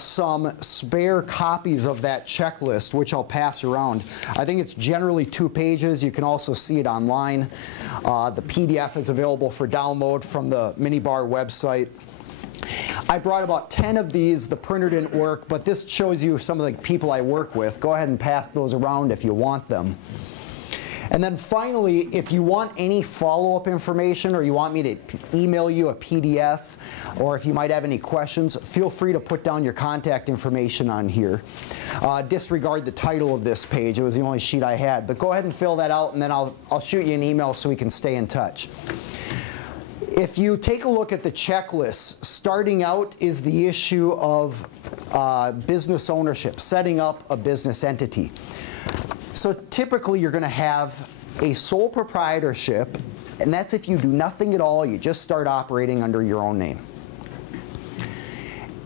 some spare copies of that checklist, which I'll pass around. I think it's generally 2 pages. You can also see it online. The PDF is available for download from the MinneBar website. I brought about 10 of these. The printer didn't work, but this shows you some of the people I work with. Go ahead and pass those around if you want them. And then finally, if you want any follow-up information or you want me to email you a PDF, or if you might have any questions, feel free to put down your contact information on here. Disregard the title of this page. It was the only sheet I had. But go ahead and fill that out, and then I'll shoot you an email so we can stay in touch. If you take a look at the checklist, starting out is the issue of business ownership, setting up a business entity. So typically you're going to have a sole proprietorship, and that's if you do nothing at all, you just start operating under your own name.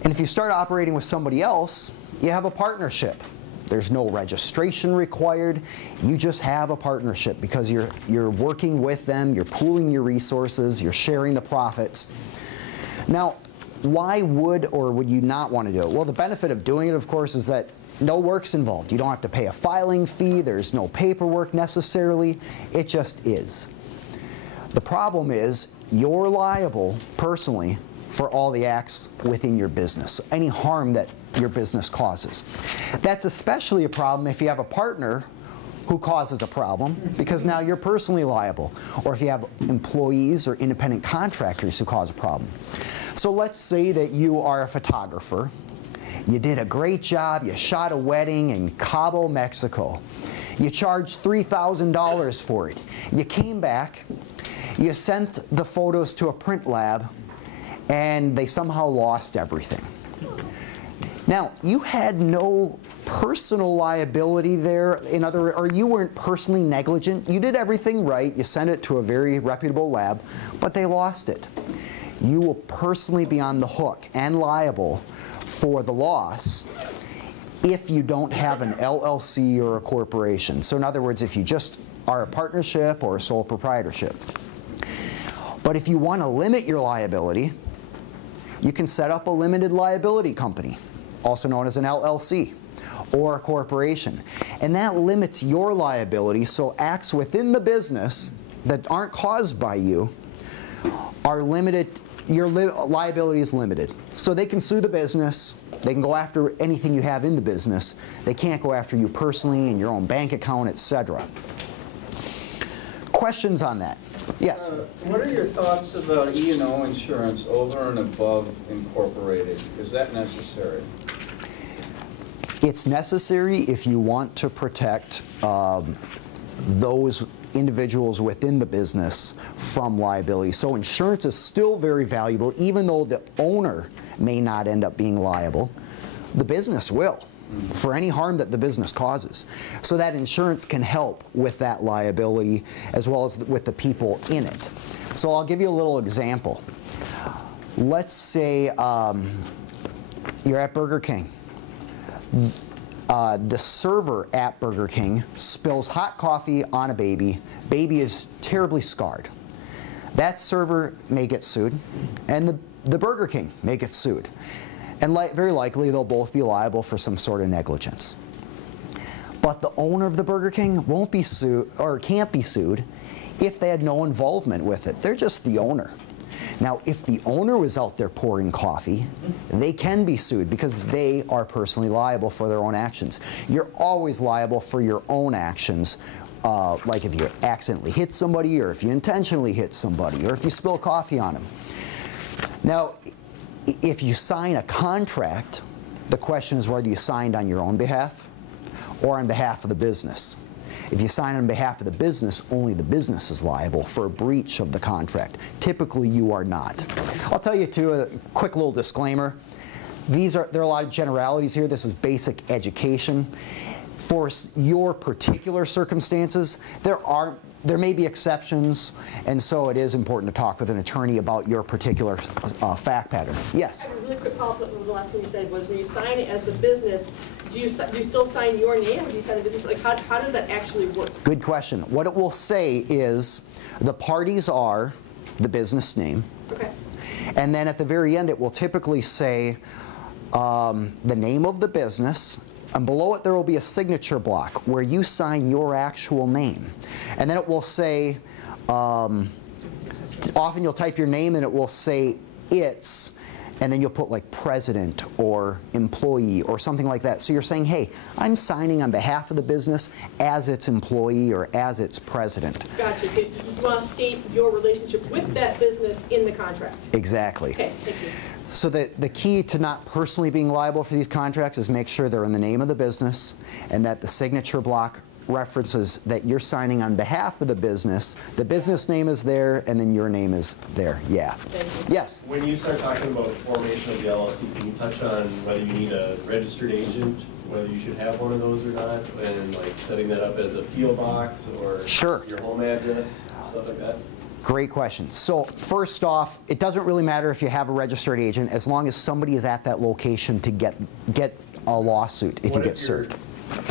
And if you start operating with somebody else, you have a partnership. There's no registration required. You just have a partnership because you're working with them, you're pooling your resources, you're sharing the profits. Now, why would or would you not want to do it? Well, the benefit of doing it, of course, is that no work's involved. You don't have to pay a filing fee. There's no paperwork necessarily. It just is. The problem is you're liable personally for all the acts within your business, any harm that your business causes. That's especially a problem if you have a partner who causes a problem, because now you're personally liable, or if you have employees or independent contractors who cause a problem. So let's say that you are a photographer. You did a great job. You shot a wedding in Cabo, Mexico. You charged $3,000 for it. You came back. You sent the photos to a print lab, and they somehow lost everything. Now, you had no personal liability there. In other words, or you weren't personally negligent. You did everything right. You sent it to a very reputable lab, but they lost it. You will personally be on the hook and liable for the loss if you don't have an LLC or a corporation. So in other words, if you just are a partnership or a sole proprietorship. But if you want to limit your liability, you can set up a limited liability company, also known as an LLC, or a corporation. And that limits your liability, so acts within the business that aren't caused by you are limited. Your liability is limited. So they can sue the business. They can go after anything you have in the business. They can't go after you personally in your own bank account, etc. Questions on that? Yes? What are your thoughts about E&O insurance over and above incorporated? Is that necessary? It's necessary if you want to protect those individuals within the business from liability. So insurance is still very valuable, even though the owner may not end up being liable. The business will, for any harm that the business causes. So that insurance can help with that liability as well as with the people in it. So I'll give you a little example. Let's say you're at Burger King. The server at Burger King spills hot coffee on a baby. Baby is terribly scarred. That server may get sued, and the Burger King may get sued. And very likely they'll both be liable for some sort of negligence. But the owner of the Burger King won't be sued, or can't be sued, if they had no involvement with it. They're just the owner. Now, if the owner was out there pouring coffee, they can be sued because they are personally liable for their own actions. You're always liable for your own actions, like if you accidentally hit somebody, or if you intentionally hit somebody, or if you spill coffee on them. Now, if you sign a contract, the question is whether you signed on your own behalf or on behalf of the business. If you sign on behalf of the business, only the business is liable for a breach of the contract. Typically, you are not. I'll tell you, too, a quick little disclaimer. There are a lot of generalities here. This is basic education. For your particular circumstances, there may be exceptions, and so it is important to talk with an attorney about your particular fact pattern. Yes? A really quick follow-up on the last thing you said was, when you sign it as the business, do you still sign your name, or do you sign the business? Like, how does that actually work? Good question. What it will say is the parties are the business name. Okay. And then at the very end, it will typically say the name of the business, and below it there will be a signature block where you sign your actual name. And then it will say, often you'll type your name and it will say "it's," and then you'll put like president or employee or something like that. So you're saying, hey, I'm signing on behalf of the business as its employee or as its president. Gotcha. So you want to state your relationship with that business in the contract. Exactly. Okay, thank you. So the key to not personally being liable for these contracts is make sure they're in the name of the business and that the signature block references that you're signing on behalf of the business name is there, and then your name is there. Yeah. Yes? When you start talking about the formation of the LLC, can you touch on whether you need a registered agent, whether you should have one of those or not, and like setting that up as a P.O. box or Sure. your home address, stuff like that? Great question. So first off, it doesn't really matter if you have a registered agent as long as somebody is at that location to get a lawsuit if you get served.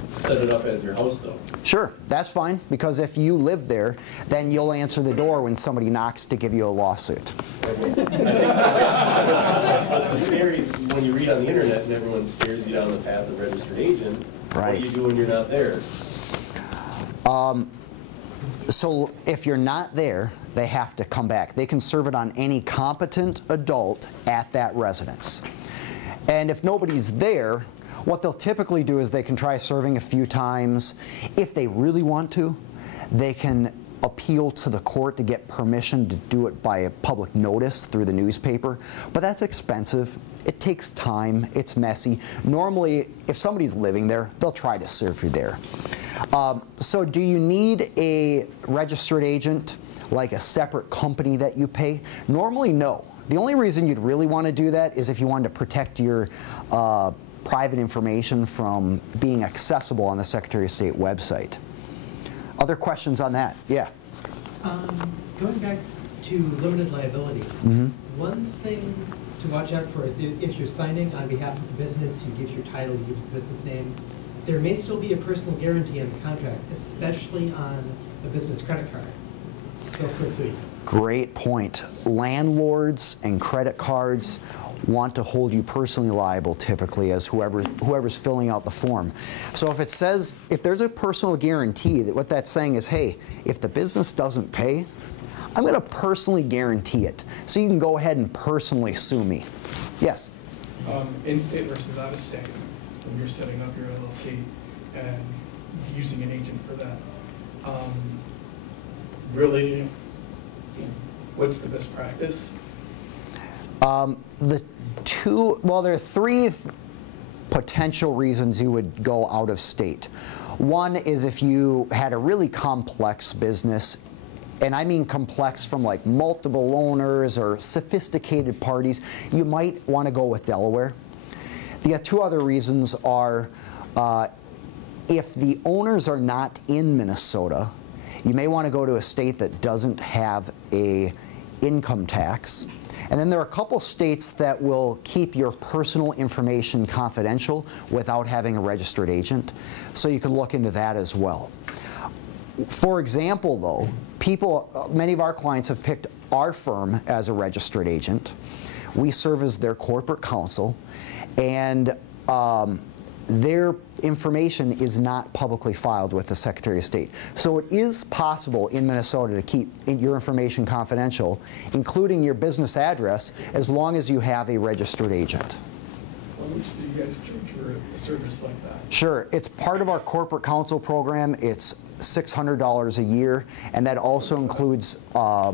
Set it up as your house, though. Sure, that's fine, because if you live there, then you'll answer the door when somebody knocks to give you a lawsuit. The scary, when you read on the internet and everyone steers you down the path of registered agent, Right. What do you do when you're not there? So if you're not there, they have to come back. They can serve it on any competent adult at that residence. And if nobody's there, what they'll typically do is they can try serving a few times. If they really want to, they can appeal to the court to get permission to do it by a public notice through the newspaper. But that's expensive. It takes time. It's messy. Normally, if somebody's living there, they'll try to serve you there. So do you need a registered agent, like a separate company that you pay? Normally, no. The only reason you'd really want to do that is if you wanted to protect your private information from being accessible on the Secretary of State website. Other questions on that? Yeah. Going back to limited liability, one thing to watch out for is if you're signing on behalf of the business, you give your title, you give the business name, there may still be a personal guarantee on the contract, especially on a business credit card. They'll still sue you. Great point. Landlords and credit cards want to hold you personally liable typically as whoever's filling out the form. So if it says, if there's a personal guarantee, that what that's saying is, hey, if the business doesn't pay, I'm going to personally guarantee it. So you can go ahead and personally sue me. Yes? In-state versus out-of-state, when you're setting up your LLC and using an agent for that, really, what's the best practice? There are three potential reasons you would go out of state. One is if you had a really complex business, and I mean complex from like multiple owners or sophisticated parties, you might want to go with Delaware. The two other reasons are if the owners are not in Minnesota, you may want to go to a state that doesn't have a income tax. And then there are a couple states that will keep your personal information confidential without having a registered agent. So you can look into that as well. For example, though, many of our clients have picked our firm as a registered agent. We serve as their corporate counsel, and their information is not publicly filed with the Secretary of State. So it is possible in Minnesota to keep your information confidential, including your business address, as long as you have a registered agent. How much do you guys charge for a service like that? Sure. It's part of our corporate counsel program. It's $600 a year, and that also includes a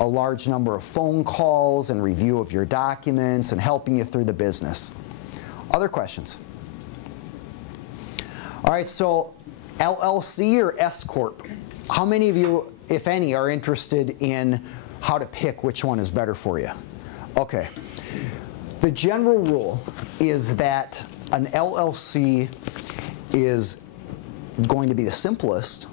large number of phone calls and review of your documents and helping you through the business. Other questions? All right, so LLC or S Corp? How many of you, if any, are interested in how to pick which one is better for you? Okay. The general rule is that an LLC is going to be the simplest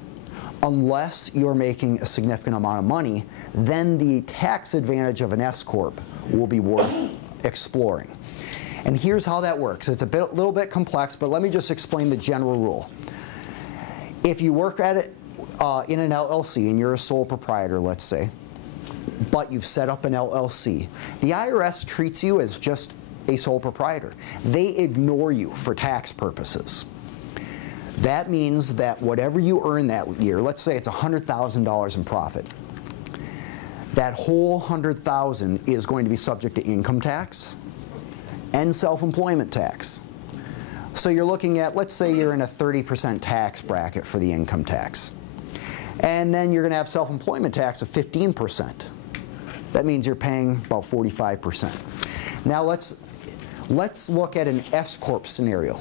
unless you're making a significant amount of money. Then the tax advantage of an S Corp will be worth exploring. And here's how that works. It's a little bit complex, but let me just explain the general rule. If you work at it in an LLC and you're a sole proprietor, let's say, but you've set up an LLC, the IRS treats you as just a sole proprietor. They ignore you for tax purposes. That means that whatever you earn that year, let's say it's $100,000 in profit, that whole $100,000 is going to be subject to income tax and self-employment tax. So you're looking at, let's say you're in a 30% tax bracket for the income tax. And then you're going to have self-employment tax of 15%. That means you're paying about 45%. Now let's look at an S Corp scenario.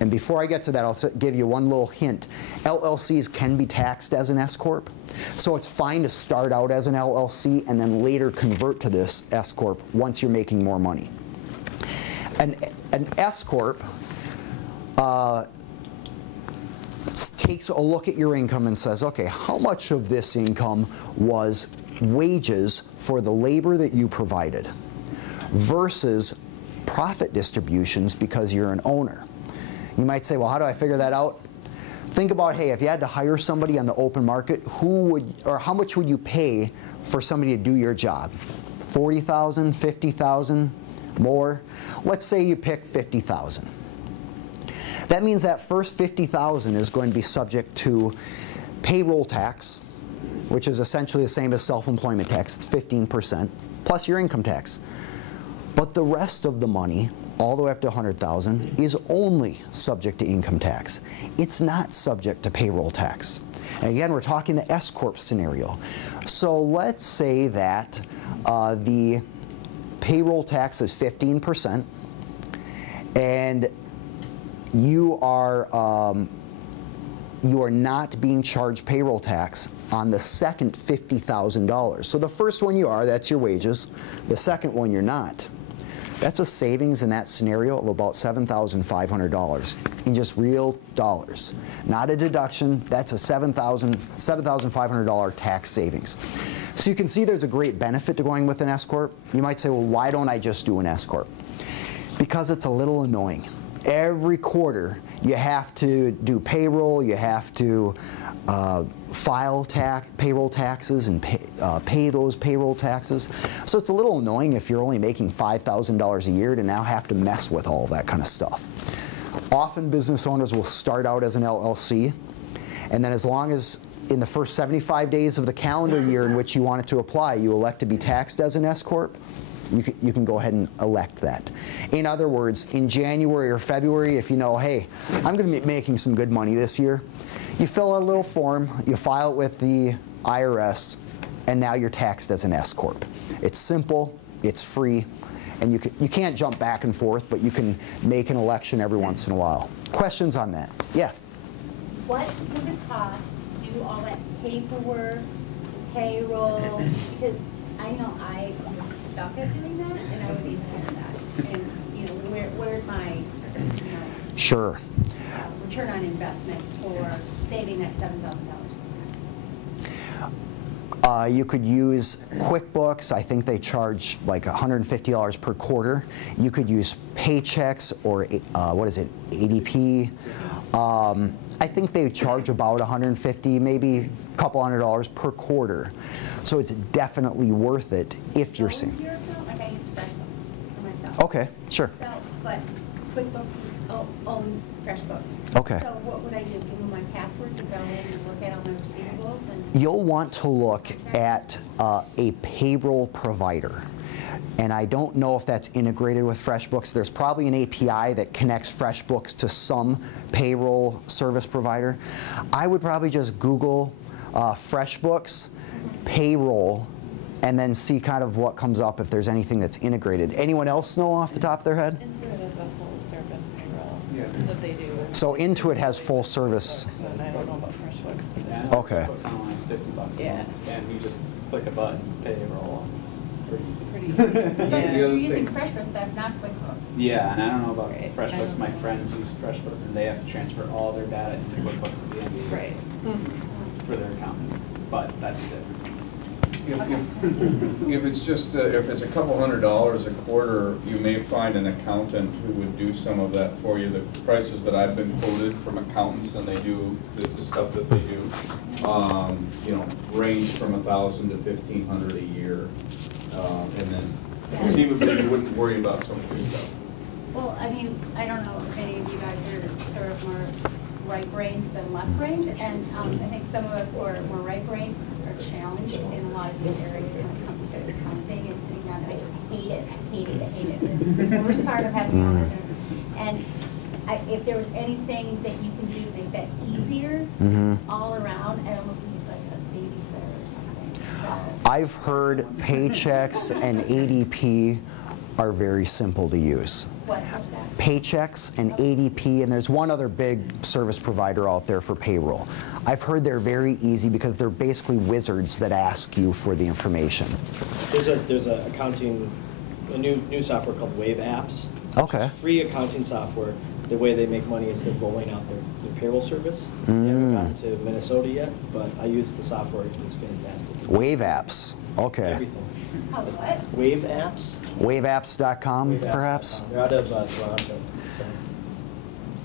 And before I get to that, I'll give you one little hint. LLCs can be taxed as an S Corp. So it's fine to start out as an LLC and then later convert to this S Corp once you're making more money. An S Corp takes a look at your income and says, okay, how much of this income was wages for the labor that you provided versus profit distributions because you're an owner. You might say, well, how do I figure that out? Think about, hey, if you had to hire somebody on the open market, how much would you pay for somebody to do your job? $40,000, $50,000, more? Let's say you pick $50,000. That means that first $50,000 is going to be subject to payroll tax, which is essentially the same as self-employment tax. It's 15%, plus your income tax. But the rest of the money, all the way up to $100,000, is only subject to income tax. It's not subject to payroll tax. And again, we're talking the S Corp scenario. So let's say that the payroll tax is 15%, and you are not being charged payroll tax on the second $50,000. So the first one you are, that's your wages. The second one you're not. That's a savings in that scenario of about $7,500 in just real dollars. Not a deduction, that's a $7,500 tax savings. So you can see there's a great benefit to going with an S Corp. You might say, well, why don't I just do an S Corp? Because it's a little annoying. Every quarter, you have to do payroll, you have to file payroll taxes and pay those payroll taxes. So it's a little annoying if you're only making $5,000 a year to now have to mess with all that kind of stuff. Often business owners will start out as an LLC, and then as long as in the first 75 days of the calendar year in which you want it to apply, you elect to be taxed as an S Corp, you can go ahead and elect that. In other words, in January or February, if you know, hey, I'm going to be making some good money this year, you fill out a little form, you file it with the IRS, and now you're taxed as an S Corp. It's simple, it's free, and you can't jump back and forth, but you can make an election every once in a while. Questions on that? Yeah? What does it cost to do all that paperwork, payroll? Because I know I suck at doing that, and I would be mad at that. And where's my Sure. return on investment for saving that $7,000 in tax? You could use QuickBooks. I think they charge like $150 per quarter. You could use Paychecks or what is it, ADP. I think they charge about $150, maybe a couple $100 per quarter. So it's definitely worth it if you're seeing. Like I use FreshBooks for myself. Okay, sure. So, but QuickBooks owns FreshBooks. Okay. So what would I do? Give them my password to go in and look at all my receivables? And You'll want to look at a payroll provider. And I don't know if that's integrated with FreshBooks. There's probably an API that connects FreshBooks to some payroll service provider. I would probably just Google FreshBooks, payroll, and then see kind of what comes up if there's anything that's integrated. Anyone else know off the top of their head? Intuit has a full service payroll that they do. So Intuit has full service. And I don't know about FreshBooks. Yeah, Okay. QuickBooks Online is $50 a Yeah. month, and you just click a button, payroll, it's pretty easy. Pretty but The if other you're using thing- FreshBooks, that's not QuickBooks. Yeah, and I don't know about Right. FreshBooks. My friends use FreshBooks, and they have to transfer all their data into QuickBooks at the end of the year Right. for their accounting. But that's different. If it's just, if it's a couple $100 a quarter, you may find an accountant who would do some of that for you. The prices that I've been quoted from accountants, and they do, this is stuff that they do, range from $1,000 to $1,500 a year. And then Presumably, you wouldn't worry about some of this stuff. Well, I mean, I don't know if any of you guys are sort of more right-brained than left-brained, and I think some of us who are more right-brained are challenged in a lot of these areas when it comes to accounting and sitting down. I just hate it. I hate it. I hate it. This is the worst part of having a business. And if there was anything that you can do to make that easier all around, I almost need like a babysitter or something. So, I've heard Paychex and ADP are very simple to use. what's that? Paychex and ADP, and there's one other big service provider out there for payroll. I've heard they're very easy because they're basically wizards that ask you for the information. There's a accounting, a new software called Wave Apps. Okay. Free accounting software. The way they make money is they're rolling out their payroll service. They haven't gotten to Minnesota yet, but I use the software. It's fantastic. Wave Apps. Okay. Everything. Oh, what? Wave Apps. Waveapps.com, perhaps? They're out of Toronto.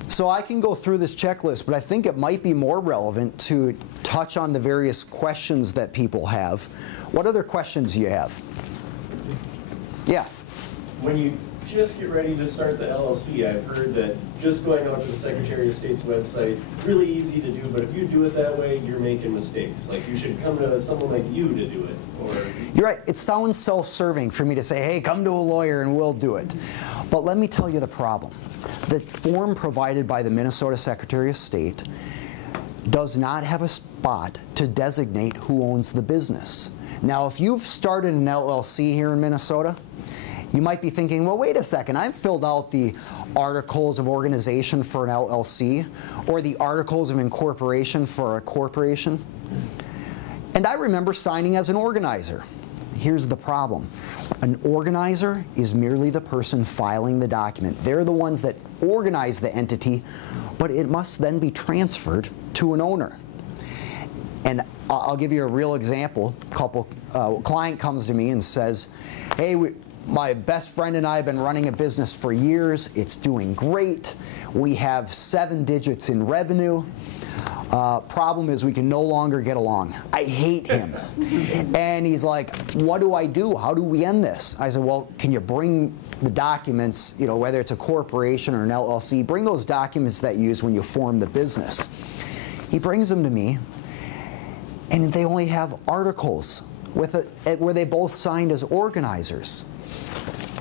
So I can go through this checklist, but I think it might be more relevant to touch on the various questions that people have. What other questions do you have? Yeah. When you just get ready to start the LLC, I've heard that just going onto the Secretary of State's website, really easy to do, but if you do it that way, you're making mistakes. Like, you should come to someone like you to do it. Or You're right. It sounds self-serving for me to say, hey, come to a lawyer and we'll do it. But let me tell you the problem. The form provided by the Minnesota Secretary of State does not have a spot to designate who owns the business. Now, if you've started an LLC here in Minnesota, you might be thinking, well, wait a second, I've filled out the articles of organization for an LLC or the articles of incorporation for a corporation. And I remember signing as an organizer. Here's the problem. An organizer is merely the person filing the document. They're the ones that organize the entity, but it must then be transferred to an owner. And I'll give you a real example. Client comes to me and says, hey, my best friend and I have been running a business for years. It's doing great. We have 7 digits in revenue. Problem is we can no longer get along. I hate him. And he's like, what do I do? How do we end this? I said, well, can you bring the documents, you know, whether it's a corporation or an LLC, bring those documents that you use when you form the business. He brings them to me, and they only have articles with where they both signed as organizers.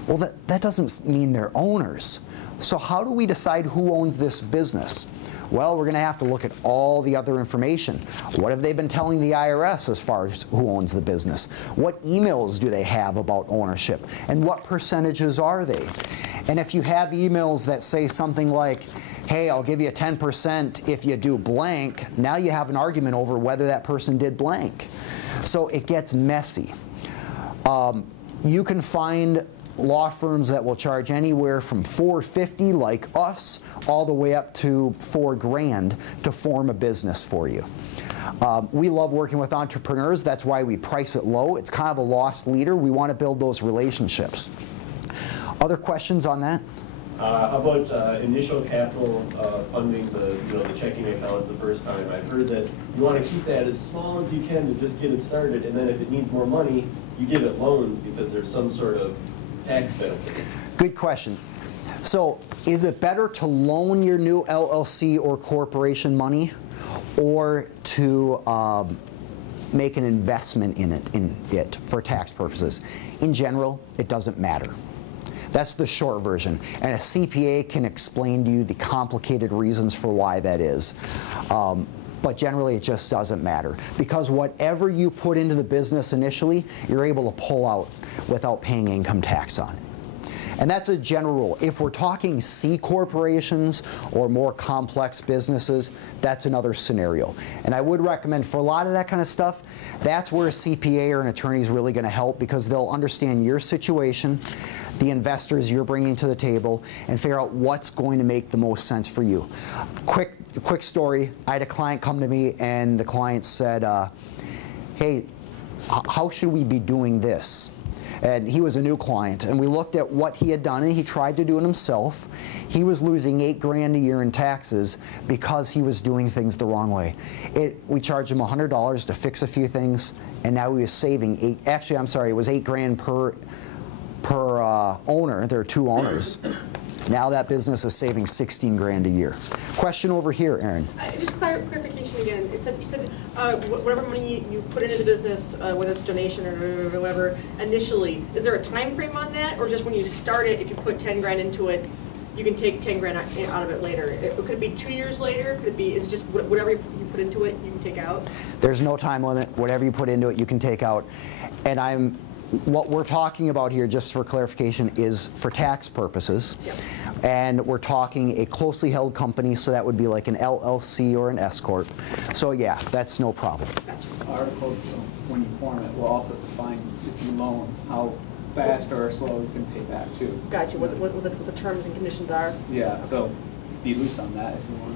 Well, that doesn't mean they're owners. So how do we decide who owns this business? Well, we're going to have to look at all the other information. What have they been telling the IRS as far as who owns the business? What emails do they have about ownership? And what percentages are they? And if you have emails that say something like, hey, I'll give you 10% if you do blank, now you have an argument over whether that person did blank. So it gets messy. You can find law firms that will charge anywhere from $450 like us all the way up to $4 grand to form a business for you. We love working with entrepreneurs. That's why we price it low. It's kind of a loss leader. We want to build those relationships. Other questions on that? How about initial capital funding the checking account the first time? I've heard that you want to keep that as small as you can to just get it started, and then if it needs more money, you give it loans because there's some sort of tax benefit. Good question. So is it better to loan your new LLC or corporation money or to make an investment in it for tax purposes? In general, it doesn't matter. That's the short version. And a CPA can explain to you the complicated reasons for why that is. But generally, it just doesn't matter. Because whatever you put into the business initially, you're able to pull out without paying income tax on it. And that's a general rule. If we're talking C corporations or more complex businesses, that's another scenario. And I would recommend for a lot of that kind of stuff, that's where a CPA or an attorney is really going to help because they'll understand your situation, the investors you're bringing to the table, and figure out what's going to make the most sense for you. Quick story. I had a client come to me and the client said, hey, how should we be doing this? And he was a new client, and we looked at what he had done, and he tried to do it himself. He was losing $8 grand a year in taxes because he was doing things the wrong way. We charged him $100 to fix a few things, and now he was saving it was $8 grand per per owner. There are 2 owners. Now that business is saving 16 grand a year. Question over here, Aaron. Just clarification again. You said whatever money you put into the business, whether it's donation or whatever, initially, is there a time frame on that, or just when you start it, if you put 10 grand into it, you can take 10 grand out of it later? Could it be 2 years later? Could it be? Is it just whatever you put into it, you can take out? There's no time limit. Whatever you put into it, you can take out. And what we're talking about here, just for clarification, is for tax purposes. Yep. And we're talking a closely held company, so that would be like an LLC or an S Corp. So yeah, that's no problem. Articles, when you form it, will also define if you loan, how fast or slow you can pay back too. Gotcha. What the terms and conditions are. Yeah, so be loose on that if you want.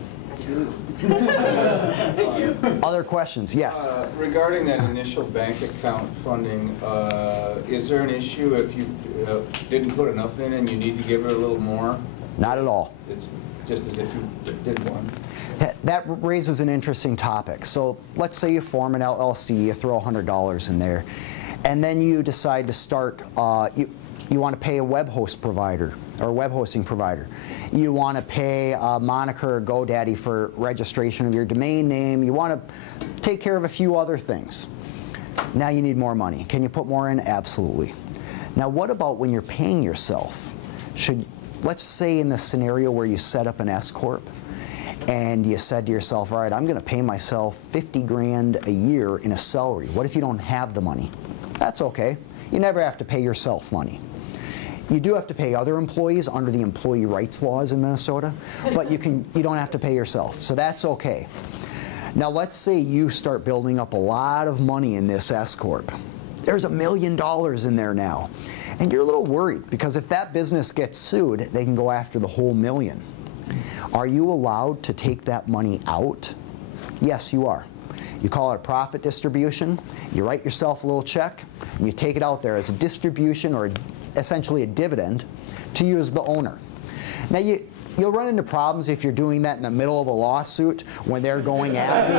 Thank you. Other questions? Yes. Regarding that initial bank account funding, is there an issue if you didn't put enough in and you need to give it a little more? Not at all. It's just as if you did one. That raises an interesting topic. So let's say you form an LLC, you throw $100 in there, and then you decide to start, you want to pay a web host provider or web hosting provider. You want to pay a Moniker or GoDaddy for registration of your domain name. You want to take care of a few other things. Now you need more money. Can you put more in? Absolutely. Now what about when you're paying yourself? Let's say in the scenario where you set up an S Corp and you said to yourself, all right, I'm going to pay myself 50 grand a year in a salary. What if you don't have the money? That's okay. You never have to pay yourself money. You do have to pay other employees under the employee rights laws in Minnesota, but you don't have to pay yourself, so that's okay. Now let's say you start building up a lot of money in this S Corp. There's $1 million in there now, and you're a little worried because if that business gets sued, they can go after the whole $1 million. Are you allowed to take that money out? Yes, you are. You call it a profit distribution, you write yourself a little check, and you take it out there as a distribution or essentially a dividend to you as the owner. Now you'll run into problems if you're doing that in the middle of a lawsuit when they're going after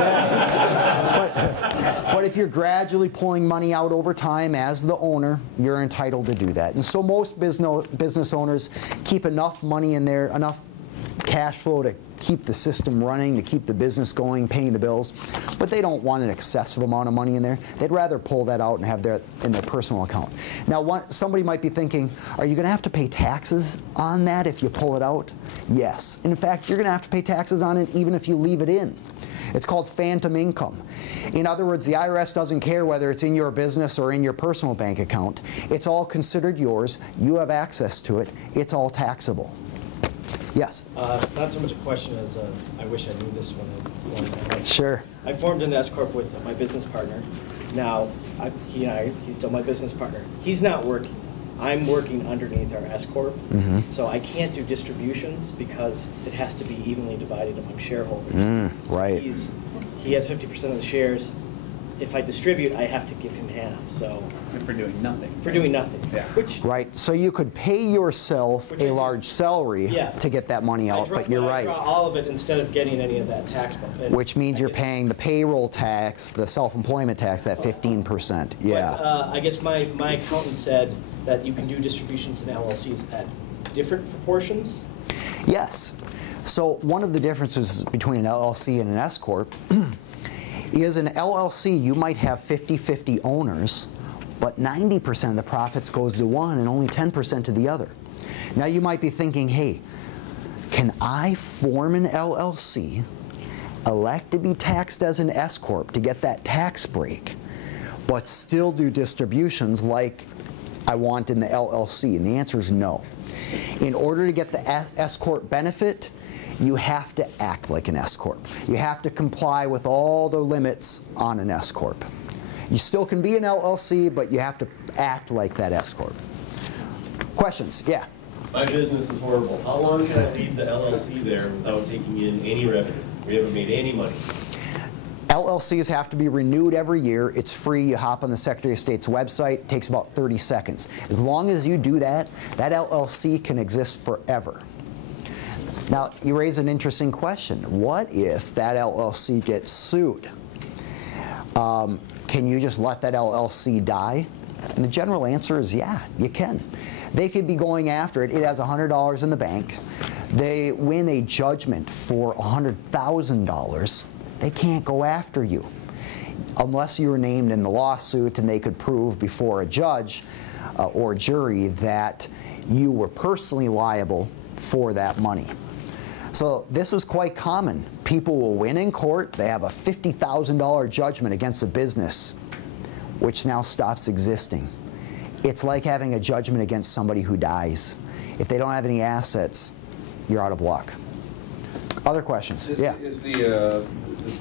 it. But if you're gradually pulling money out over time as the owner, you're entitled to do that. And so most business owners keep enough money in there, enough cash flow to keep the system running, to keep the business going, paying the bills, but they don't want an excessive amount of money in there. They'd rather pull that out and have that in their personal account. Now, somebody might be thinking, are you going to have to pay taxes on that if you pull it out? Yes. In fact, you're going to have to pay taxes on it even if you leave it in. It's called phantom income. In other words, the IRS doesn't care whether it's in your business or in your personal bank account. It's all considered yours. You have access to it. It's all taxable. Yes? Not so much a question as I wish I knew this one. Sure. I formed an S Corp with my business partner. Now, he's still my business partner. He's not working. I'm working underneath our S Corp, so I can't do distributions because it has to be evenly divided among shareholders. Right. So he has 50% of the shares. If I distribute, I have to give him half. So for doing nothing. For doing nothing. Yeah. Which, right. So you could pay yourself a large salary to get that money out, but you're right. I draw all of it instead of getting any of that tax. Which means you're paying the payroll tax, the self-employment tax, that 15%. Yeah. But, I guess my accountant said that you can do distributions in LLCs at different proportions. Yes. So one of the differences between an LLC and an S Corp is an LLC, you might have 50-50 owners, but 90% of the profits goes to one and only 10% to the other. Now you might be thinking, hey, can I form an LLC, elect to be taxed as an S Corp to get that tax break, but still do distributions like I want in the LLC? And the answer is no. In order to get the S Corp benefit, you have to act like an S Corp. You have to comply with all the limits on an S Corp. You still can be an LLC, but you have to act like that S Corp. Questions? Yeah. My business is horrible. How long can I leave the LLC there without taking in any revenue? We haven't made any money. LLCs have to be renewed every year. It's free. You hop on the Secretary of State's website. It takes about 30 seconds. As long as you do that, that LLC can exist forever. Now, you raise an interesting question. What if that LLC gets sued? Can you just let that LLC die? And the general answer is yeah, you can. They could be going after it. It has $100 in the bank. They win a judgment for $100,000. They can't go after you unless you were named in the lawsuit and they could prove before a judge or jury that you were personally liable for that money. So this is quite common. People will win in court. They have a $50,000 judgment against a business, which now stops existing. It's like having a judgment against somebody who dies. If they don't have any assets, you're out of luck. Other questions? Yeah. Is the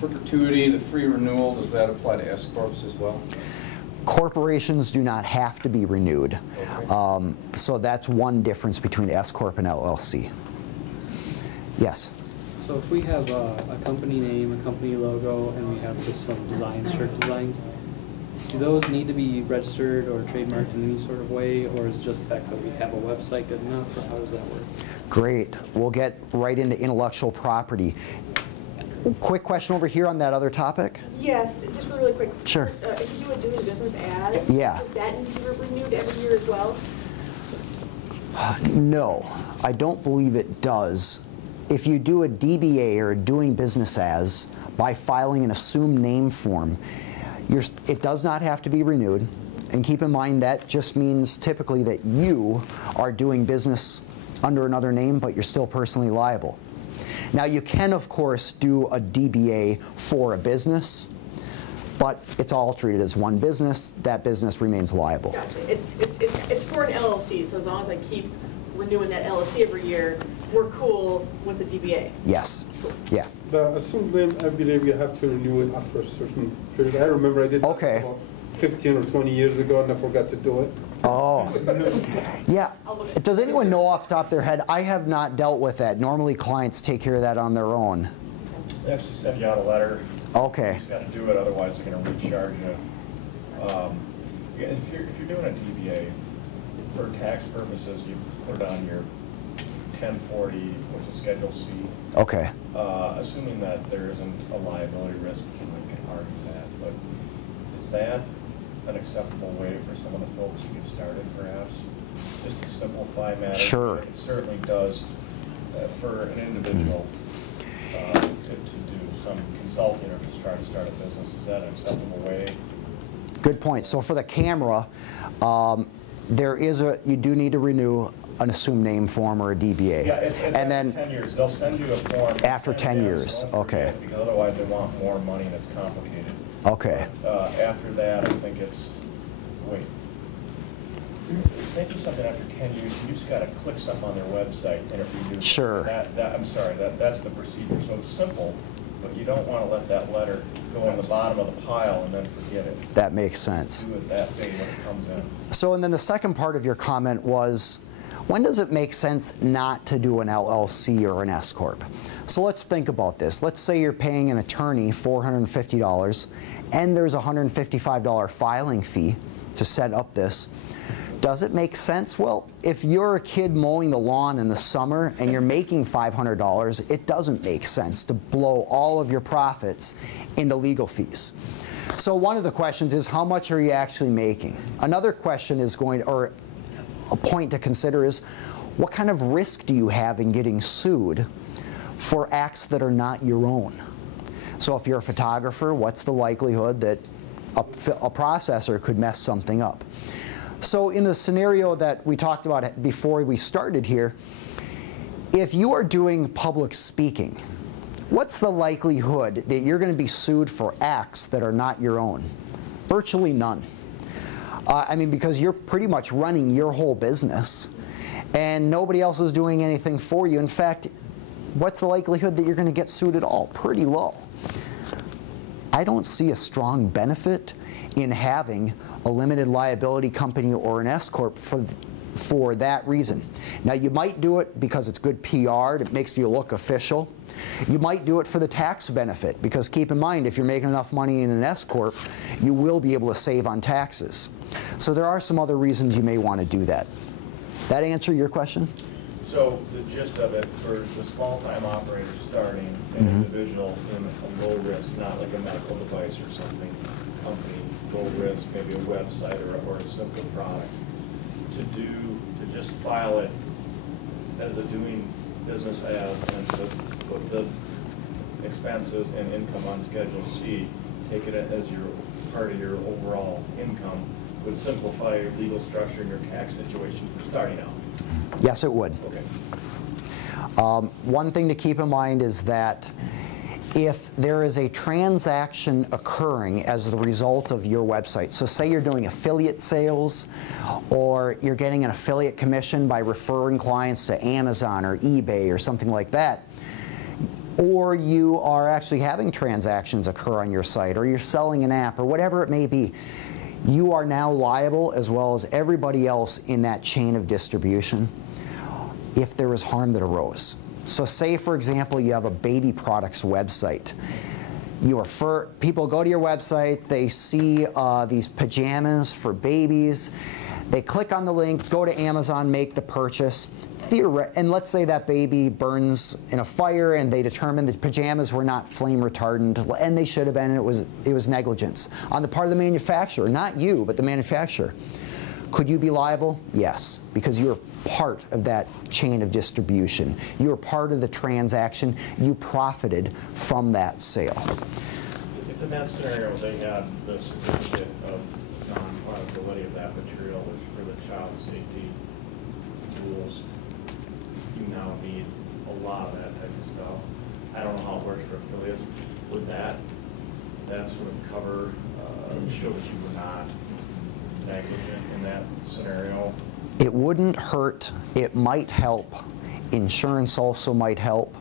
perpetuity, the free renewal, does that apply to S Corps as well? Corporations do not have to be renewed. Okay. So that's one difference between S Corp and LLC. Yes? So if we have a company name, a company logo, and we have just some designs, shirt designs, do those need to be registered or trademarked in any sort of way, or is just the fact that we have a website good enough, or how does that work? Great. We'll get right into intellectual property. Quick question over here on that other topic. Yes, just really quick. Sure. If you do a doing business ad, Yeah. does that need to be renewed every year as well? No, I don't believe it does. If you do a DBA or a doing business as by filing an assumed name form, it does not have to be renewed. And keep in mind that just means typically that you are doing business under another name, but you're still personally liable. Now you can, of course, do a DBA for a business, but it's all treated as one business. That business remains liable. Gotcha. It's for an LLC, so as long as I keep renewing that LLC every year, we're cool with the DBA. Yes. Cool. Yeah. The assumed name, I believe you have to renew it after a certain period. I remember I did that about 15 or 20 years ago and I forgot to do it. Oh. Yeah. Does anyone know off the top of their head? I have not dealt with that. Normally clients take care of that on their own. They actually send you out a letter. Okay. You just got to do it, otherwise they're going to recharge you. If you're doing a DBA, for tax purposes, you put it on your 1040, which is Schedule C. Okay. Assuming that there isn't a liability risk, you can argue that, but is that an acceptable way for some of the folks to get started, perhaps? Just to simplify matters. Sure. It certainly does for an individual to do some consulting or to try to start a business. Is that an acceptable way? Good point. So for the camera, you do need to renew an assumed name form or a DBA. Yeah, and then 10 years. They'll send you a form. After 10 years, okay. Because otherwise they want more money and it's complicated. Okay. But, after that, I think it's, wait. If they do something after 10 years, you just got to click something on their website, and if you do Sure. I'm sorry, that's the procedure. So it's simple, but you don't want to let that letter go in the bottom of the pile and then forget it. That makes sense. Do it that day when it comes in. So, and then the second part of your comment was, when does it make sense not to do an LLC or an S Corp? So let's think about this. Let's say you're paying an attorney $450 and there's a $155 filing fee to set up this. Does it make sense? Well, if you're a kid mowing the lawn in the summer and you're making $500, it doesn't make sense to blow all of your profits into legal fees. So one of the questions is, how much are you actually making? Another question is or a point to consider is, what kind of risk do you have in getting sued for acts that are not your own? So if you're a photographer, what's the likelihood that a processor could mess something up? So in the scenario that we talked about before we started here, if you are doing public speaking, what's the likelihood that you're going to be sued for acts that are not your own? Virtually none. I mean, because you're pretty much running your whole business and nobody else is doing anything for you. In fact, what's the likelihood that you're going to get sued at all? Pretty low. I don't see a strong benefit in having a limited liability company or an S Corp for that reason. Now, you might do it because it's good PR, it makes you look official. You might do it for the tax benefit, because keep in mind, if you're making enough money in an S Corp, you will be able to save on taxes. So there are some other reasons you may want to do that. That answer your question? So the gist of it, for the small-time operator starting, an individual in a low risk, not like a medical device or something, company, physical risk, maybe a website or a simple product, to just file it as a doing business as, and to put the expenses and income on Schedule C, take it as your part of your overall income, would simplify your legal structure and your tax situation for starting out. Yes, it would. Okay. One thing to keep in mind is that if there is a transaction occurring as the result of your website, so say you're doing affiliate sales or you're getting an affiliate commission by referring clients to Amazon or eBay or something like that, or you are actually having transactions occur on your site, or you're selling an app, or whatever it may be, you are now liable, as well as everybody else in that chain of distribution, if there was harm that arose. So say, for example, you have a baby products website. People go to your website, they see these pajamas for babies, they click on the link, go to Amazon, make the purchase, and let's say that baby burns in a fire and they determine the pajamas were not flame retardant, and they should have been, and it was negligence on the part of the manufacturer, not you, but the manufacturer. Could you be liable? Yes, because you're part of that chain of distribution. You're part of the transaction. You profited from that sale. If in that scenario they had the certificate of non-liability of that material, which for the child safety rules, you now need a lot of that type of stuff. I don't know how it works for affiliates. Would that sort of cover, show that you were not negligent in that scenario? It wouldn't hurt. It might help. Insurance also might help.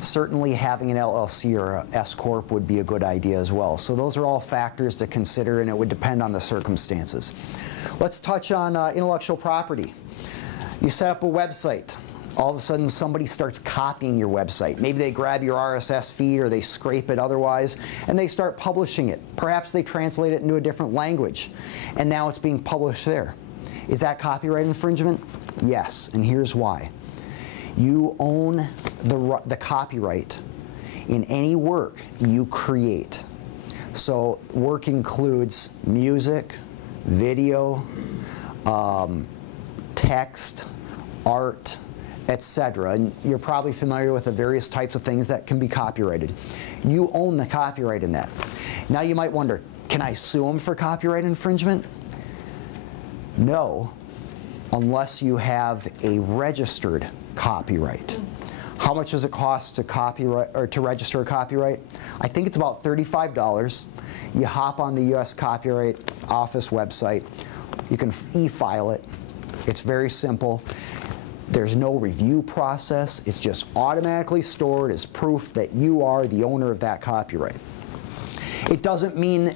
Certainly having an LLC or a S Corp would be a good idea as well. So those are all factors to consider, and it would depend on the circumstances. Let's touch on intellectual property. You set up a website. All of a sudden somebody starts copying your website. Maybe they grab your RSS feed or they scrape it otherwise, and they start publishing it. Perhaps they translate it into a different language, and now it's being published there. Is that copyright infringement? Yes, and here's why. You own the copyright in any work you create. So work includes music, video, text, art, etc. And you're probably familiar with the various types of things that can be copyrighted. You own the copyright in that. Now you might wonder, can I sue them for copyright infringement? No, unless you have a registered copyright. How much does it cost to copyright or to register a copyright? I think it's about $35. You hop on the U.S. Copyright Office website. You can e-file it. It's very simple. There's no review process. It's just automatically stored as proof that you are the owner of that copyright. It doesn't mean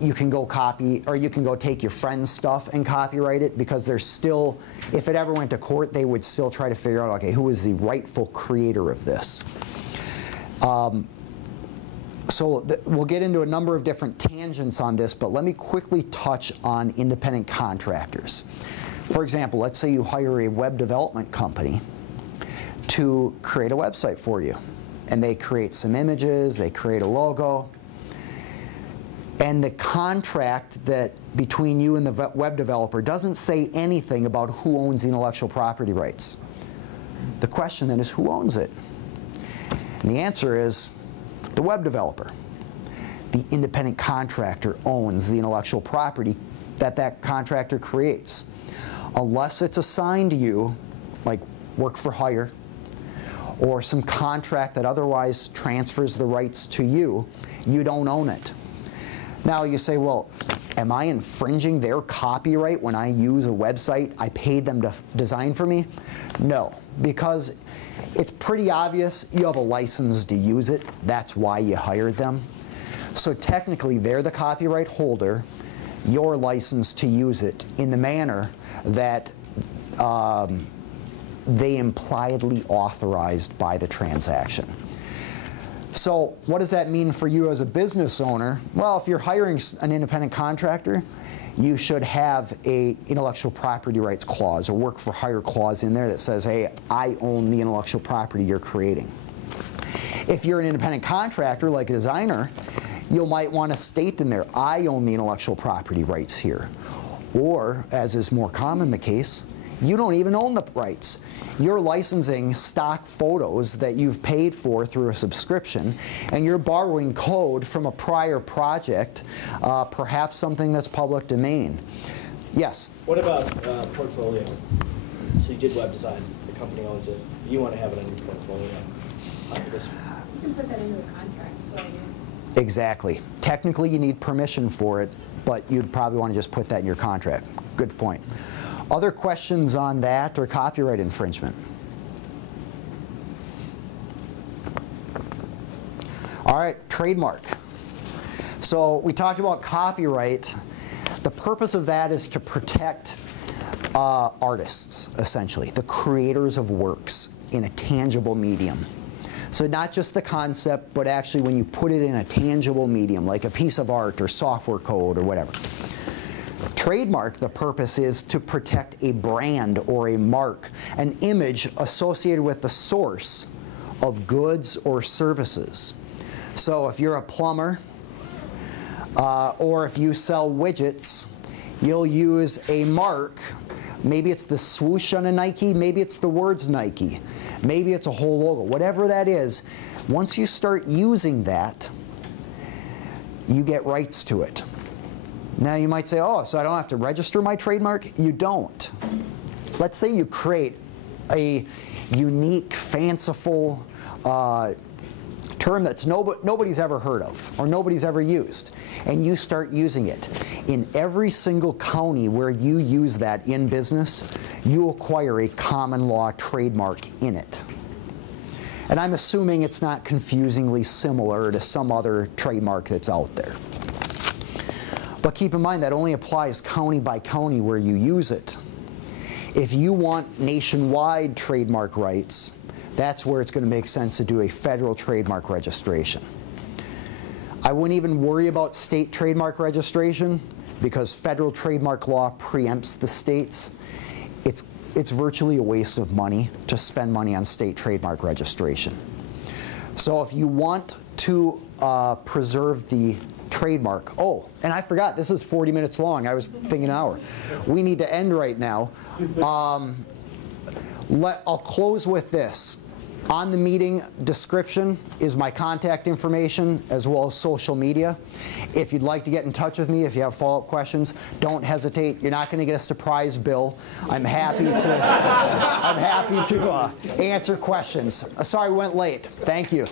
you can go copy, or you can go take your friend's stuff and copyright it, because there's still, if it ever went to court, they would still try to figure out, okay, who is the rightful creator of this? We'll get into a number of different tangents on this, but let me quickly touch on independent contractors. For example, let's say you hire a web development company to create a website for you. And they create some images, they create a logo. And the contract that between you and the web developer doesn't say anything about who owns the intellectual property rights. The question then is, who owns it? And the answer is the web developer. The independent contractor owns the intellectual property that that contractor creates. Unless it's assigned to you, like work for hire, or some contract that otherwise transfers the rights to you, you don't own it. Now you say, well, am I infringing their copyright when I use a website I paid them to design for me? No, because it's pretty obvious you have a license to use it. That's why you hired them. So technically they're the copyright holder. You're licensed to use it in the manner that they impliedly authorized by the transaction. So what does that mean for you as a business owner? Well, if you're hiring an independent contractor, you should have a intellectual property rights clause or work for hire clause in there that says, hey, I own the intellectual property you're creating. If you're an independent contractor, like a designer, you might want to state in there, I own the intellectual property rights here. Or, as is more common the case, you don't even own the rights. You're licensing stock photos that you've paid for through a subscription, and you're borrowing code from a prior project, perhaps something that's public domain. Yes? What about portfolio? So you did web design, the company owns it, you want to have it on your portfolio. You can put that into a contract, so I do. Exactly. Technically, you need permission for it, but you'd probably want to just put that in your contract. Good point. Other questions on that or copyright infringement? All right, trademark. So we talked about copyright. The purpose of that is to protect artists, essentially, the creators of works in a tangible medium. So not just the concept, but actually when you put it in a tangible medium, like a piece of art or software code or whatever. Trademark, the purpose is to protect a brand or a mark, an image associated with the source of goods or services. So if you're a plumber, or if you sell widgets, you'll use a mark. Maybe it's the swoosh on a Nike, maybe it's the words Nike, maybe it's a whole logo, whatever that is. Once you start using that, you get rights to it. Now you might say, oh, so I don't have to register my trademark? You don't. Let's say you create a unique, fanciful term that's nobody's ever heard of or nobody's ever used, and you start using it. In every single county where you use that in business, you acquire a common law trademark in it. And I'm assuming it's not confusingly similar to some other trademark that's out there. But keep in mind that only applies county by county where you use it. If you want nationwide trademark rights, that's where it's going to make sense to do a federal trademark registration. I wouldn't even worry about state trademark registration because federal trademark law preempts the states. It's virtually a waste of money to spend money on state trademark registration. So if you want to preserve the trademark, oh, and I forgot, this is 40 minutes long. I was thinking an hour. We need to end right now. I'll close with this. On the meeting description is my contact information as well as social media. If you'd like to get in touch with me, if you have follow-up questions, don't hesitate. You're not going to get a surprise bill. I'm happy to answer questions. Sorry we went late. Thank you.